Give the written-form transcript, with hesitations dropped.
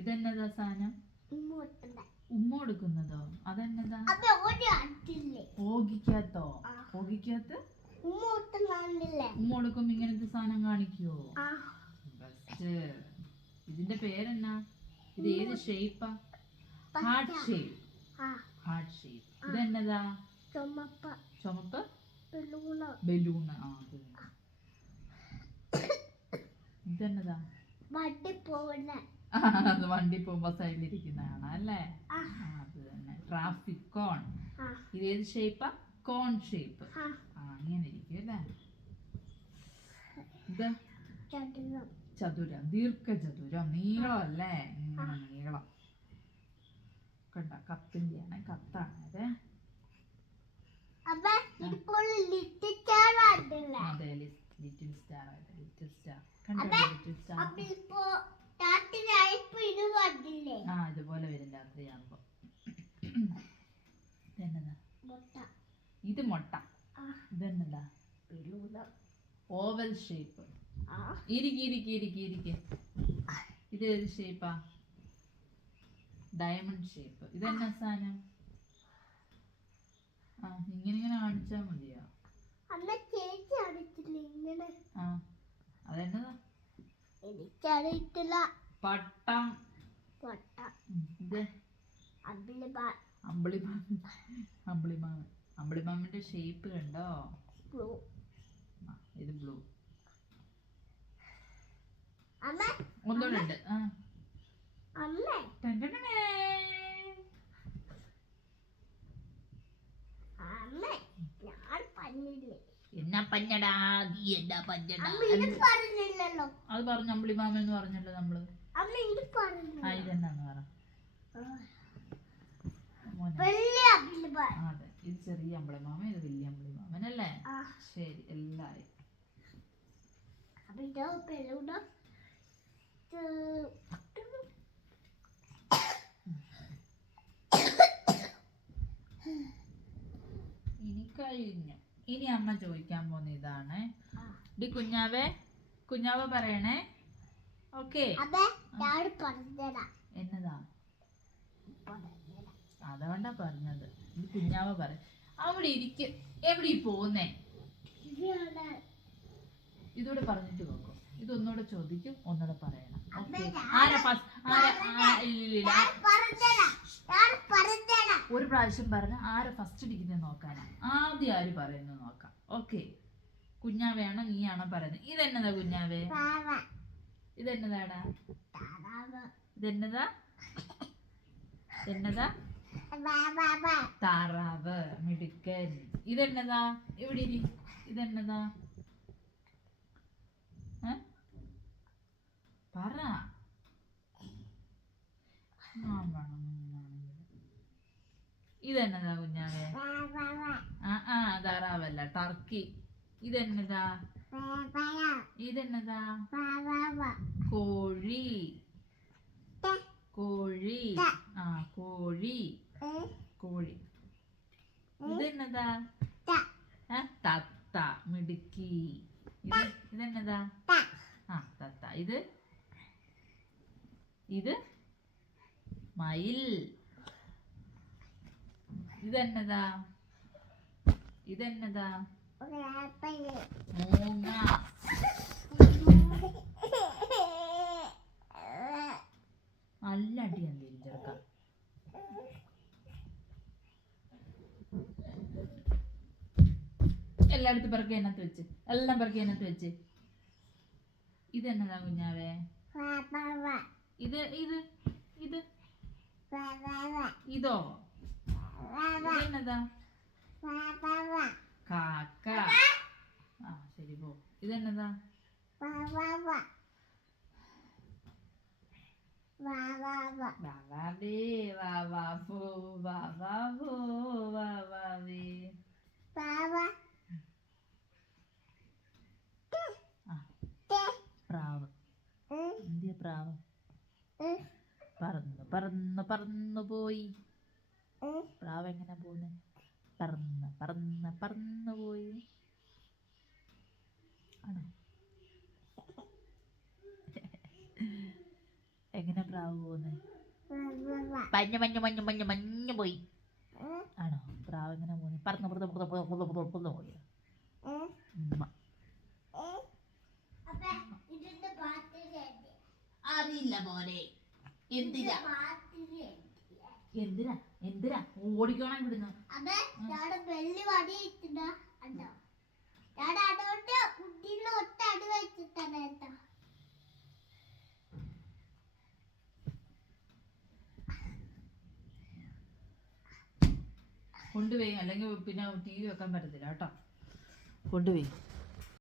ഇതെന്നതാ സാധനം? ഉമ്മ കൊടുക്കുന്നതോ? അതെന്നതാ? ഓഗിക്കകത്തോ? ഓഗിക്കകത്ത് ഉമ്മ കൊടുക്കുമ്പോ ഇങ്ങനത്തെ സാധനം കാണിക്കുവോ? ബെസ്റ്റ്. ഇതിന്റെ പേരെന്നാ? ഇത് ഏത് ഷേപ്പാ? Heart shape. Heart shape. ഇതെന്നതാ? ചുമപ്പ് ബലൂണ്. ഇതെന്നതാ? അത് വണ്ടി പോകുമ്പോ സൈഡിലിരിക്കുന്നതാണ് അല്ലേ? അത് തന്നെ. ട്രാഫിക് കോൺ. ഇതേത് ഷേപ്പാ? കോൺ ഷേപ്പ്. അങ്ങനെ ഇരിക്കും അല്ലേ? ഇത് ചതുരം. ദീർഘചതുരം. നീളം അല്ലേ? നീളം. കണ്ട കത്തിന്റെ ആണ്. കത്താണത്. അതെ, ലിറ്റിൽ സ്റ്റാർ. Little star. കണ്ടോ ലിറ്റിൽ സ്റ്റാർ? ഇതുപോലെ വരും രാത്രിയാകുമ്പോ. ഇതെന്നതാ? ഇത് മുട്ട. ഇതെന്നതാ? Oval shape. ഇരിക്കെ. ഇത് ഏത് ഷേപ്പാ? Diamond shape. ഇതെന്നാ സാധനം? ഇങ്ങനെ കാണിച്ചാ മതിയോ? അതെന്നതാ? പട്ടം. ഇത് അമ്പിളിമാമന്റെ ഷേപ്പ് കണ്ടോ? ഇത് ബ്ലൂ. ഒന്നുകൂടെ ഉണ്ട്. എന്നാ പഞ്ഞടാ? അത് പറഞ്ഞു അമ്പിളിമാമൻ എന്ന് പറഞ്ഞല്ലോ നമ്മള്. ഇതെന്നാന്ന് പറ. അതെ, ഇത് ചെറിയ അമ്പിളിമാമൻ, ഇത് വലിയ അമ്പിളിമാമൻ അല്ലേ? ശരി, എല്ലായി. ഇനി കഴിഞ്ഞു. ഇനി അമ്മ ചോദിക്കാൻ പോകുന്ന ഇതാണ്. ഡി കുഞ്ഞാവ പറയണേ. ഓക്കേ? എന്നതാ? അതുകൊണ്ടാ പറഞ്ഞത്. ഇത് കുഞ്ഞാവ പറ. അവിടെ ഇരിക്കും. എവിടെ പോകുന്നേ? ഇതോടെ പറഞ്ഞിട്ട് നോക്കും. ഇതൊന്നുകൂടെ ചോദിക്കും, ഒന്നുകൂടെ പറയണം. ഒരു പ്രാവശ്യം പറഞ്ഞ ആരെ ഫസ്റ്റ് അടിക്കുന്നത് നോക്കാനാ. ആദ്യം ആര് പറയുന്നത് നോക്കാം. ഓക്കെ? കുഞ്ഞാവയാണോ നീയാണോ പറയുന്നത്? ഇതെന്നതാ കുഞ്ഞാവേ? ഇതെന്നതാടാ? എന്നതാ? താറാവ്. മിടുക്കൻ. ഇതെന്നതാ? ഇവിടെ ഇരി. ഇതെന്നതാ? പറ. ഇതെന്നതാ കുഞ്ഞാവേ? താറാവല്ല, ടർക്കി. ഇതെന്നതാ? കോഴി. കോഴി. ഇതെന്നതാ? തത്ത. മിടുക്കി. ഇതെന്നതാ? തത്ത. ഇത് മയിൽ. ഇതെന്നതാ? മൂങ്ങ. നല്ല അടിയാണ് തിരിച്ചെടുക്കാം. എല്ലായിടത്തും പിറക്കി അതിനകത്ത് വെച്ച്. എല്ലാം പിറക്കി അതിനകത്ത് വെച്ച്. ഇതെന്നതാ കുഞ്ഞാവേ? ഇത് ഇതോ? ഇതെന്നതാ? കാക്ക. ശരി, പോ. ഇതെന്നതാ? വാവാവേ. വാവാവോ. വാവാവേ. പ്രാവ്. എന്തിയ പ്രാവ്? പറന്നു പോയി. പ്രാവ് എങ്ങനെ പോകുന്നേ? പറന്നു പോയി. ആണോ? എങ്ങനെ പ്രാവ് പോകുന്നേ? മഞ്ഞ മഞ്ഞ മഞ്ഞ മഞ്ഞ മഞ്ഞ പോയി. ആണോ? പ്രാവ് എങ്ങനെ പോകുന്നത്? പറന്ന് പോയി. അറിയില്ല മോനെ. എന്തിനാ എന്തിനാ എന്തിനാ ഓടിക്കണം ഇവിടുന്ന്? കൊണ്ടുപോയി, അല്ലെങ്കിൽ പിന്നെ TV വെക്കാൻ പറ്റത്തില്ല കേട്ടോ. കൊണ്ടുപോയി.